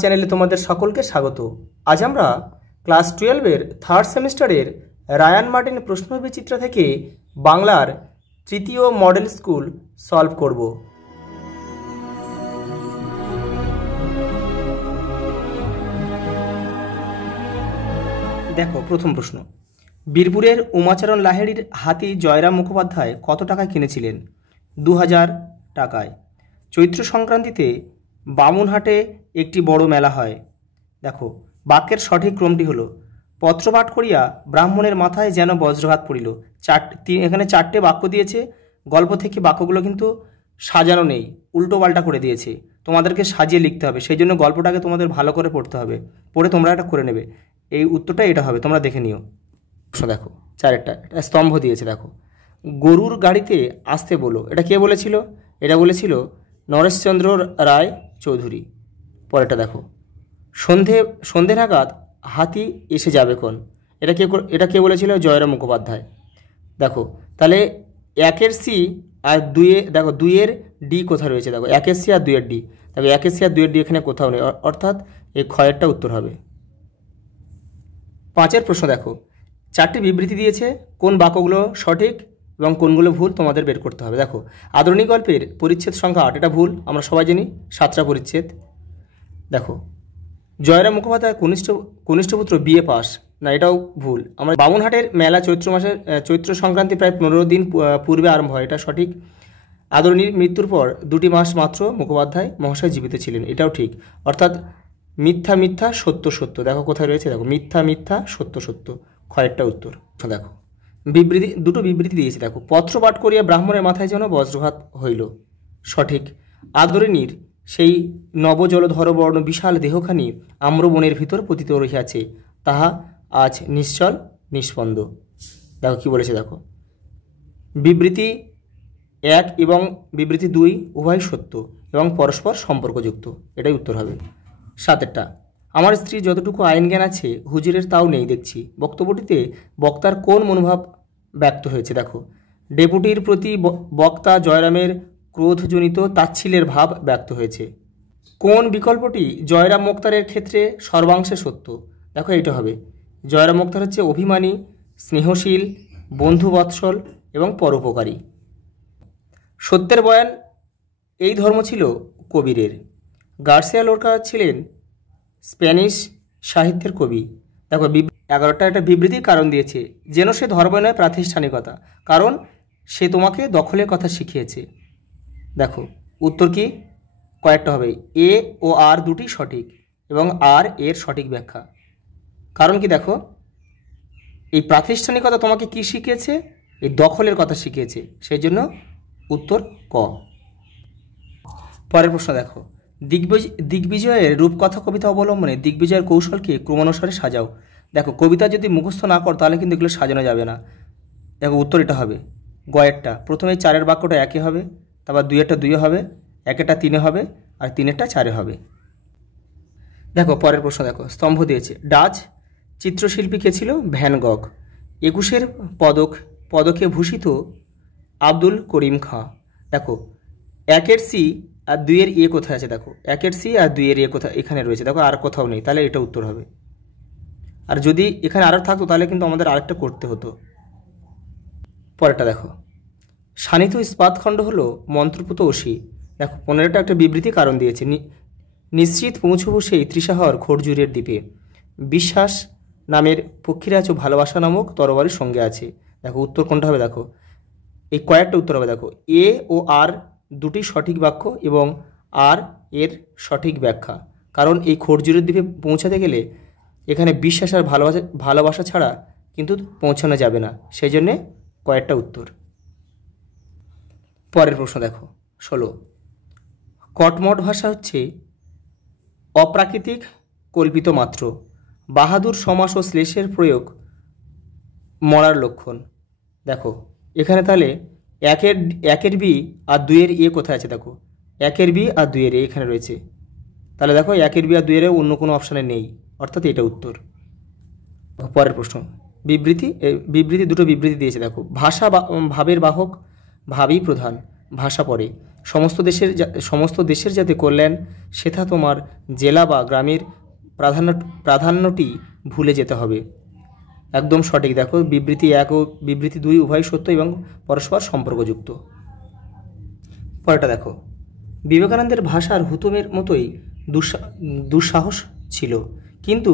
চ্যানেলে তোমাদের সকলকে স্বাগত। আজ আমরা ক্লাস 12-এর থার্ড সেমিস্টারের রায়ান মার্টিন প্রশ্নবিচিত্রা থেকে বাংলার তৃতীয় মডেল স্কুল সলভ করব। দেখো প্রথম প্রশ্ন, বীরপুরের উমাচরণ লাহিড়ীর হাতি জয়রাম মুখোপাধ্যায় কত টাকায় কিনেছিলেন? 2000 টাকায়। চৈত্র সংক্রান্তিতে বামুনহাটে একটি বড় মেলা হয়। দেখো বাক্যের সঠিক ক্রমটি হলো, পত্রপাঠ করিয়া ব্রাহ্মণের মাথায় যেন বজ্রঘাত পড়িল। এখানে 4টে বাক্য দিয়েছে। গল্প থেকে বাক্যগুলো কিন্তু সাজানো নেই, উল্টো পাল্টা করে দিয়েছে। তোমাদেরকে সাজিয়ে লিখতে হবে, সেই জন্য গল্পটাকে তোমাদের ভালো করে পড়তে হবে, পড়ে তোমরা এটা করে নেবে। এই উত্তরটা এটা হবে, তোমরা দেখে নিও। দেখো 4টা স্তম্ভ দিয়েছে। দেখো গরুর গাড়িতে আসতে বলো, এটা কে বলেছিল? এটা বলেছিল নরেশচন্দ্র রায় চৌধুরী। পরেরটা দেখো, সন্ধে নাগাদ হাতি এসে যাবে কোন, এটা কে বলেছিল? জয়রাম মুখোপাধ্যায়। দেখো তাহলে 1-এর সি আর 2-এ, দেখো 2-এর ডি কোথায় রয়েছে? দেখো 1-এর সি আর 2-এর ডি। দেখো 1-এর সি আর 2-এর ডি এখানে কোথাও নেই, অর্থাৎ এই ক্ষয়েরটা উত্তর হবে। 5-এর প্রশ্ন দেখো, 4টি বিবৃতি দিয়েছে, কোন বাক্যগুলো সঠিক এবং কোনগুলো ভুল তোমাদের বের করতে হবে। দেখো আদরণী গল্পের পরিচ্ছেদ সংখ্যা 8, এটা ভুল, আমরা সবাই জানি 7টা পরিচ্ছেদ। দেখো জয়রাম মুখোপাধ্যায় কনিষ্ঠ পুত্র বিএ পাস, না এটাও ভুল। আমরা বামুনহাটের মেলা চৈত্র সংক্রান্তি প্রায় 15 দিন পূর্বে আরম্ভ হয়, এটা সঠিক। আদরণীর মৃত্যুর পর 2টি মাস মাত্র মুখোপাধ্যায় মহাশয় জীবিত ছিলেন, এটাও ঠিক। অর্থাৎ মিথ্যা মিথ্যা সত্য সত্য, দেখো কোথায় রয়েছে? দেখো মিথ্যা মিথ্যা সত্য সত্য, ক্ষয়েরটা উত্তর। দেখো দুটো বিবৃতি দিয়েছে। দেখো পত্রপাঠ করিয়া ব্রাহ্মণের মাথায় যেন বজ্রঘাত হইল, সঠিক। আদরিণীর সেই নবজলধরবর্ণ বিশাল দেহখানি আম্রবনের ভিতর পতিত রহিয়াছে, তাহা আজ নিশ্চল নিষ্পন্দ। দেখো কি বলেছে? দেখো বিবৃতি 1 এবং বিবৃতি 2 উভয় সত্য এবং পরস্পর সম্পর্কযুক্ত, এটাই উত্তর হবে। 7টা, আমার স্ত্রী যতটুকু আইন জ্ঞান আছে হুজুরের তাও নেই দেখছি। বক্তব্যটিতে বক্তার কোন মনোভাব ব্যক্ত হয়েছে? দেখো ডেপুটির প্রতি বক্তা জয়রামের ক্রোধজনিত তাচ্ছিল্যের ভাব ব্যক্ত হয়েছে। কোন বিকল্পটি জয়রাম মোক্তারের ক্ষেত্রে সর্বাংশে সত্য? দেখো এইটা হবে, জয়রাম মোক্তার হচ্ছে অভিমানী, স্নেহশীল, বন্ধুবৎসল এবং পরোপকারী। সত্যের বয়ান এই ধর্ম ছিল কবিরের। গার্সিয়া লোরকা ছিলেন স্প্যানিশ সাহিত্যের কবি। দেখো 11টা একটা বিবৃতির কারণ দিয়েছে, যেন সে ধর্ম নয় প্রাতিষ্ঠানিকতা, কারণ সে তোমাকে দখলের কথা শিখিয়েছে। দেখো উত্তর কি? কয়েকটা হবে, এ ও আর দুটি সঠিক এবং আর এর সঠিক ব্যাখ্যা। কারণ কি? দেখো এই প্রাতিষ্ঠানিকতা তোমাকে কি শিখিয়েছে? এই দখলের কথা শিখিয়েছে, সেই জন্য উত্তর ক। পরের প্রশ্ন দেখো, দিগ্বিজয়ের রূপকথা কবিতা অবলম্বনে দিগ্বিজয়ের কৌশলকে ক্রমানুসারে সাজাও। দেখো কবিতা যদি মুখস্থ না কর তাহলে কিন্তু এগুলো সাজানো যাবে না। দেখো উত্তর এটা হবে গয়েরটা। প্রথমে 4-এর বাক্যটা 1-এ হবে, তারপর 2-এরটা 2-এ হবে, 1-এরটা 3-এ হবে, আর 3-এরটা 4-এ হবে। দেখো পরের প্রশ্ন দেখো, স্তম্ভ দিয়েছে। ডাচ চিত্রশিল্পী কে ছিল? ভ্যান গগ। 21-এর পদকে ভূষিত আব্দুল করিম খাঁ। দেখো 1-এর সি আর 2-এর এ কোথায় আছে? দেখো 1-এর সি আর 2-এর এ কোথায় এখানে রয়েছে, দেখো আর কোথাও নেই, তাহলে এটা উত্তর হবে। আর যদি এখানে আরও থাকতো তাহলে কিন্তু আমাদের আরেকটা করতে হতো। পরেরটা দেখো, শানিত ইস্পাতখণ্ড হলো মন্ত্রপুত অসি। দেখো 15টা একটা বিবৃতি কারণ দিয়েছে, নিশ্চিত পৌঁছবো সেই ত্রিশাহর খোরজুরের দ্বীপে। বিশ্বাস নামের পক্ষীরাজ ও ভালোবাসা নামক তরবারির সঙ্গে আছে। দেখো উত্তর কোনটা হবে? দেখো এই কয়েকটা উত্তর হবে। দেখো এ ও আর দুটি সঠিক বাক্য এবং আর এর সঠিক ব্যাখ্যা, কারণ এই খোরজুরের দ্বীপে পৌঁছাতে গেলে এখানে বিশ্বাস আর ভালোবাসা ছাড়া কিন্তু পৌঁছানো যাবে না, সেই জন্যে কয়েকটা উত্তর। পরের প্রশ্ন দেখো 16, কটমট ভাষা হচ্ছে অপ্রাকৃতিক কল্পিত মাত্র। বাহাদুর সমাস ও শ্লেষের প্রয়োগ মরার লক্ষণ। দেখো এখানে তাহলে 1-এর বি আর 2-এর এ কোথায় আছে? দেখো 1-এর বি আর 2-এর এ এখানে রয়েছে, তাহলে দেখো 1-এর বি আর 2-এর এ অন্য কোনো অপশানে নেই, অর্থাৎ এটা উত্তর। পরের প্রশ্ন, বিবৃতি দুটো বিবৃতি দিয়েছে। দেখো ভাষা ভাবের বাহক, ভাবই প্রধান। ভাষা পড়ে। সমস্ত দেশের যাতে কল্যাণ, সেথা তোমার জেলা বা গ্রামের প্রাধান্যটি ভুলে যেতে হবে। একদম সঠিক। দেখো, বিবৃতি 1 ও বিবৃতি 2 উভয় সত্য এবং পরস্পর সম্পর্কযুক্ত। পরেরটা দেখো, বিবেকানন্দের ভাষার হুতমের মতোই দুঃসাহস ছিল, কিন্তু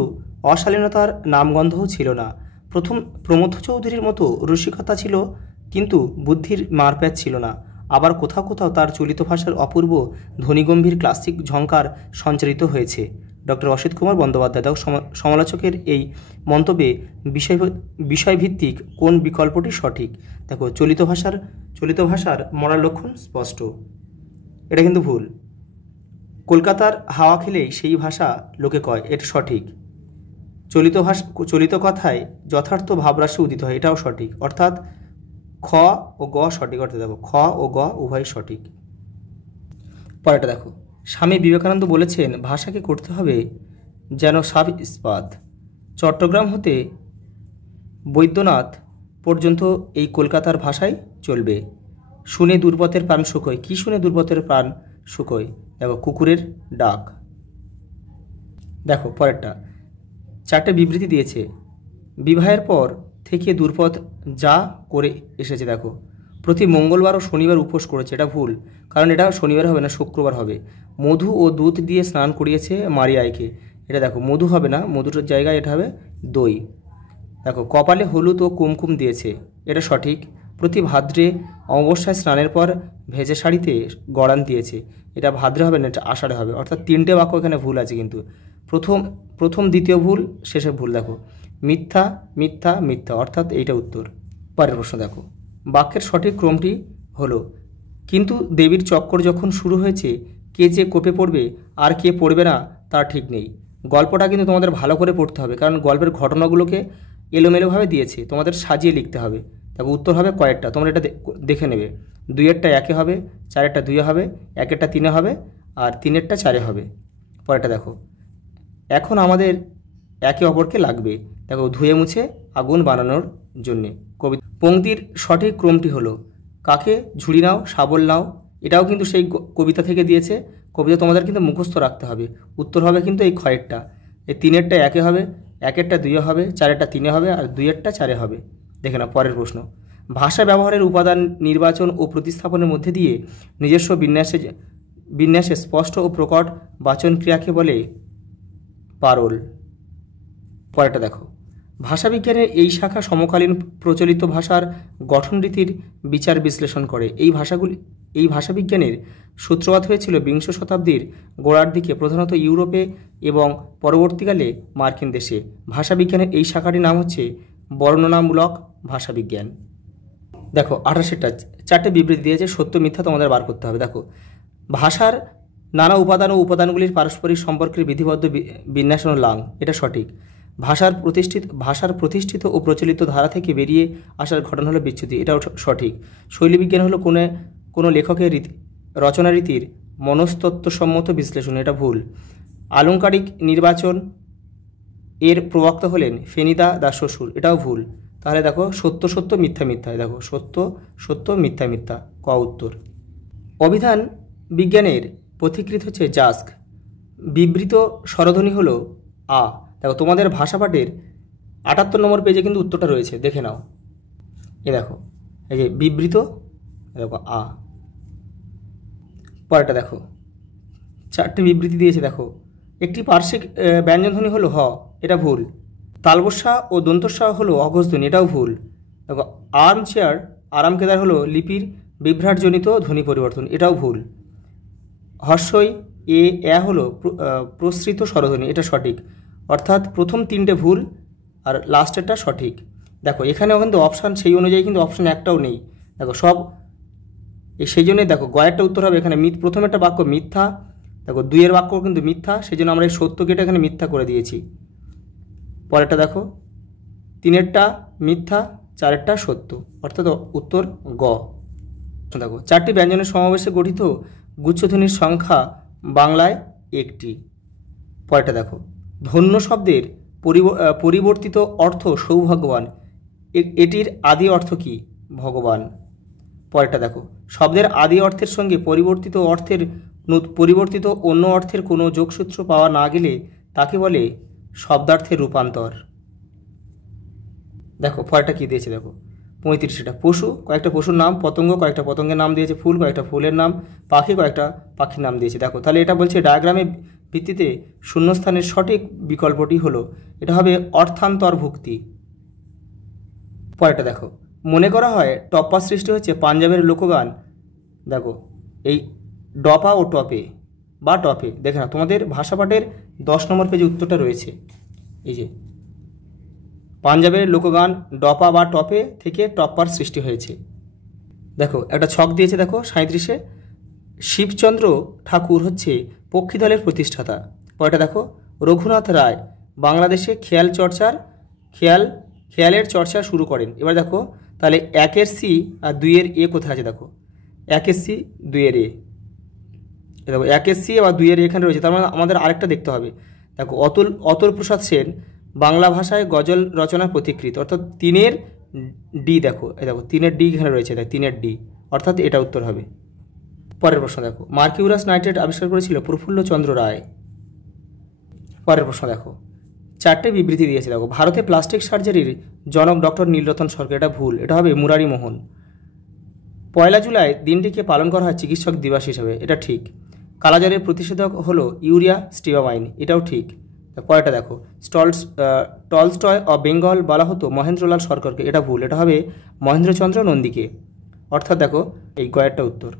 অশালীনতার নামগন্ধও ছিল না। প্রমথ চৌধুরীর মতো রসিকতা ছিল, কিন্তু বুদ্ধির মারপ্যাচ ছিল না। আবার কোথাও কোথাও তার চলিত ভাষার অপূর্ব ধ্বনিগম্ভীর ক্লাসিক ঝঙ্কার সঞ্চারিত হয়েছে। ডক্টর অসিত কুমার বন্দ্যোপাধ্যায়। দেখো, সমালোচকের এই মন্তব্যে বিষয়ভিত্তিক কোন বিকল্পটি সঠিক? দেখো, চলিত ভাষার মরার লক্ষণ স্পষ্ট, এটা কিন্তু ভুল। কলকাতার হাওয়া খেলেই সেই ভাষা লোকে কয়, এটা সঠিক। চলিত কথায় যথার্থ ভাবরাশি উদিত হয়, এটাও সঠিক। অর্থাৎ খ ও গ সঠিক। অর্থাৎ দেখো, খ ও গ উভয় সঠিক। পরেরটা দেখো, স্বামী বিবেকানন্দ বলেছেন, ভাষাকে করতে হবে যেন সাব ইস্পাত। চট্টগ্রাম হতে বৈদ্যনাথ পর্যন্ত এই কলকাতার ভাষায় চলবে। শুনে দুর্বতের প্রাণ শুকোয়। কি শুনে দুর্বতের প্রাণ শুকোয়? দেখো, কুকুরের ডাক। দেখো পরেরটা, 4টে বিবৃতি দিয়েছে। বিবাহের পর থেকে দুর্পদ যা করে এসেছে, দেখো, প্রতি মঙ্গলবার ও শনিবার উপোস করেছে, এটা ভুল, কারণ এটা শনিবার হবে না, শুক্রবার হবে। মধু ও দুধ দিয়ে স্নান করিয়েছে মারিয়াইকে, এটা দেখো মধু হবে না, মধুর জায়গায় এটা হবে দই। দেখো, কপালে হলুদ ও কুমকুম দিয়েছে, এটা সঠিক। প্রতি ভাদ্রে অমাবস্যায় স্নানের পর ভেজে শাড়িতে গড়ান দিয়েছে, এটা ভাদ্রে হবে না, এটা আষাঢ়ে হবে। অর্থাৎ 3টে বাক্য এখানে ভুল আছে, কিন্তু প্রথম দ্বিতীয় ভুল, শেষে ভুল। দেখো, মিথ্যা মিথ্যা মিথ্যা, অর্থাৎ এইটা উত্তর। পরের প্রশ্ন দেখো, বাক্যের সঠিক ক্রমটি হলো, কিন্তু দেবীর চক্কর যখন শুরু হয়েছে, কে যে কোপে পড়বে আর কে পড়বে না তার ঠিক নেই। গল্পটা কিন্তু তোমাদের ভালো করে পড়তে হবে, কারণ গল্পের ঘটনাগুলোকে এলোমেলোভাবে দিয়েছে, তোমাদের সাজিয়ে লিখতে হবে। দেখো, উত্তর হবে কয়েকটা, তোমরা এটা দেখে নেবে। 2-এরটা 1-এ হবে, 4-এরটা 2-এ হবে, 1-এরটা 3-এ হবে, আর 3-এরটা 4-এ হবে। পরেরটা দেখো, এখন আমাদের একে অপরকে লাগবে। দেখো, ধুয়ে মুছে আগুন বানানোর জন্যে। পংক্তির সঠিক ক্রমটি হলো, কাকে ঝুড়ি নাও শাবল নাও, এটাও কিন্তু সেই কবিতা থেকে দিয়েছে। কবিতা তোমাদের কিন্তু মুখস্থ রাখতে হবে। উত্তর হবে কিন্তু এই ক্ষয়েরটা। এই 3-এরটা 1-এ হবে, 1-এরটা 2-এ হবে, 4-এরটা 3-এ হবে, আর 2-এরটা 4-এ হবে। দেখে না পরের প্রশ্ন, ভাষা ব্যবহারের উপাদান নির্বাচন ও প্রতিস্থাপনের মধ্যে দিয়ে নিজস্ব বিন্যাসে স্পষ্ট ও প্রকট বাচন ক্রিয়াকে বলে পারল। পরেরটা দেখো, ভাষাবিজ্ঞানের এই শাখা সমকালীন প্রচলিত ভাষার গঠন রীতির বিচার বিশ্লেষণ করে। এই ভাষাবিজ্ঞানের সূত্রপাত হয়েছিল 20 শতাব্দীর গোড়ার দিকে, প্রধানত ইউরোপে এবং পরবর্তীকালে মার্কিন দেশে। ভাষাবিজ্ঞানের এই শাখাটির নাম হচ্ছে বর্ণনামূলক ভাষাবিজ্ঞান। দেখো, 28টা 4টে বিবৃতি দিয়েছে, সত্য মিথ্যা তোমাদের বার করতে হবে। দেখো, ভাষার নানা উপাদান ও উপাদানগুলির পারস্পরিক সম্পর্কের বিধিবদ্ধ বিন্যাসন লাং, এটা সঠিক। ভাষার প্রতিষ্ঠিত ও প্রচলিত ধারা থেকে বেরিয়ে আসার ঘটনা হলো বিচ্যুতি, এটাও সঠিক। শৈলীবিজ্ঞান হলো কোনো লেখকের রচনারীতির মনস্তত্ত্বসম্মত বিশ্লেষণ, এটা ভুল। আলংকারিক নির্বাচন এর প্রবক্তা হলেন ফেনিদা দাস শ্বশুর, এটাও ভুল। তাহলে দেখো, সত্য সত্য মিথ্যা মিথ্যা, দেখো সত্য সত্য মিথ্যা মিথ্যা, ক উত্তর। অভিধান বিজ্ঞানের পথিকৃৎ হচ্ছে জাস্ক। বিবৃত স্বরধ্বনি হলো আ। দেখো, তোমাদের ভাষাপাঠের 78 নম্বর পেজে কিন্তু উত্তরটা রয়েছে, দেখে নাও। দেখো, এই যে বিবৃত, দেখো আ। পরেরটা দেখো, 4টে বিবৃতি দিয়েছে। দেখো, একটি পার্শ্বিক ব্যঞ্জনধ্বনি হলো হ, এটা ভুল। তালবস্যা ও দন্তস্যা হলো অঘোষধ্বনি, এটাও ভুল। দেখো, আর্ম চেয়ার আরামকেদার হলো লিপির বিভ্রাটজনিত ধ্বনি পরিবর্তন, এটাও ভুল। হর্ষই এ হলো প্রসৃত স্বরধ্বনি, এটা সঠিক। অর্থাৎ প্রথম 3টে ভুল আর লাস্টেরটা সঠিক। দেখো, এখানেও কিন্তু অপশান সেই অনুযায়ী কিন্তু অপশান একটাও নেই। দেখো, সব সেই জন্যই দেখো গয়েরটা উত্তর হবে এখানে। প্রথম একটা বাক্য মিথ্যা, দেখো 2-এর বাক্য কিন্তু মিথ্যা, সেই জন্য আমরা এই সত্য কেটে এখানে মিথ্যা করে দিয়েছি। পরেরটা দেখো, 3-এরটা মিথ্যা, 4-এরটা সত্য, অর্থাৎ উত্তর গ। দেখো, 4টি ব্যঞ্জনের সমাবেশে গঠিত গুচ্ছধ্বনির সংখ্যা বাংলায় 1টি। পরেরটা দেখো, ধন্য শব্দের পরিবর্তিত অর্থ সৌভাগ্যবান, এটির আদি অর্থ কি? ভগবান। পরেরটা দেখো, শব্দের আদি অর্থের সঙ্গে পরিবর্তিত অন্য অর্থের কোনো যোগসূত্র পাওয়া না গেলে তাকে বলে শব্দার্থের রূপান্তর। দেখো পরেরটা কী দিয়েছে, দেখো 35টা পশু, কয়েকটা পশুর নাম, পতঙ্গ, কয়েকটা পতঙ্গের নাম দিয়েছে, ফুল, কয়েকটা ফুলের নাম, পাখি, কয়েকটা পাখির নাম দিয়েছে। দেখো তাহলে এটা বলছে ডায়াগ্রামের ভিত্তিতে শূন্যস্থানের সঠিক বিকল্পটি হলো, এটা হবে অর্থান্তর্ভুক্তি। পরেরটা দেখো, মনে করা হয় টপ্পা সৃষ্টি হচ্ছে পাঞ্জাবের লোকগান। দেখো এই ডপা ও টপে বা টপে, দেখে না তোমাদের ভাষাপাঠের 10 নম্বর পেজে উত্তরটা রয়েছে। এই যে পাঞ্জাবের লোকগান ডপা বা টপে থেকে টপ্পার সৃষ্টি হয়েছে। দেখো একটা ছক দিয়েছে, দেখো 37-এ শিবচন্দ্র ঠাকুর হচ্ছে পক্ষী দলের প্রতিষ্ঠাতা। পরেটা দেখো, রঘুনাথ রায় বাংলাদেশে খেয়ালের চর্চা শুরু করেন। এবার দেখো তাহলে 1-এর সি আর 2-এর এ কোথায় আছে, দেখো 1-এর সি 2-এর এ, দেখো 1-এর সি আবার 2-এর এখানে রয়েছে, তার মানে আমাদের আরেকটা দেখতে হবে। দেখো অতুল প্রসাদ সেন বাংলা ভাষায় গজল রচনার পথিকৃৎ, অর্থাৎ 3-এর ডি, দেখো এই দেখো 3-এর ডি এখানে রয়েছে, দেখ 3-এর ডি, অর্থাৎ এটা উত্তর হবে। পরের প্রশ্ন দেখো, মার্কিউরাস নাইট্রেট আবিষ্কার করেছিল প্রফুল্লচন্দ্র রায়। পরের প্রশ্ন দেখো, 4টে বিবৃতি দিয়েছে। দেখো ভারতে প্লাস্টিক সার্জারির জনক ডক্টর নীলরতন সরকার, এটা ভুল, এটা হবে মুরারি মোহন। 1 জুলাই দিনটিকে পালন করা হয় চিকিৎসক দিবস হিসাবে, এটা ঠিক। কালাজ্বরের প্রতিষেধক হলো ইউরিয়া স্টিবামাইন, এটাও ঠিক। পরেরটা দেখো, টলস্টয় অফ বেঙ্গল বলা হতো মহেন্দ্রলাল সরকারকে, এটা ভুল, এটা হবে মহেন্দ্রচন্দ্র নন্দীকে, অর্থাৎ দেখো এই কয়েকটা উত্তর।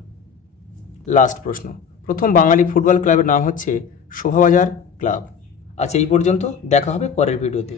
লাস্ট প্রশ্ন, প্রথম বাঙালি ফুটবল ক্লাবের নাম হচ্ছে শোভাবাজার ক্লাব। আচ্ছা এই পর্যন্ত, দেখা হবে পরের ভিডিওতে।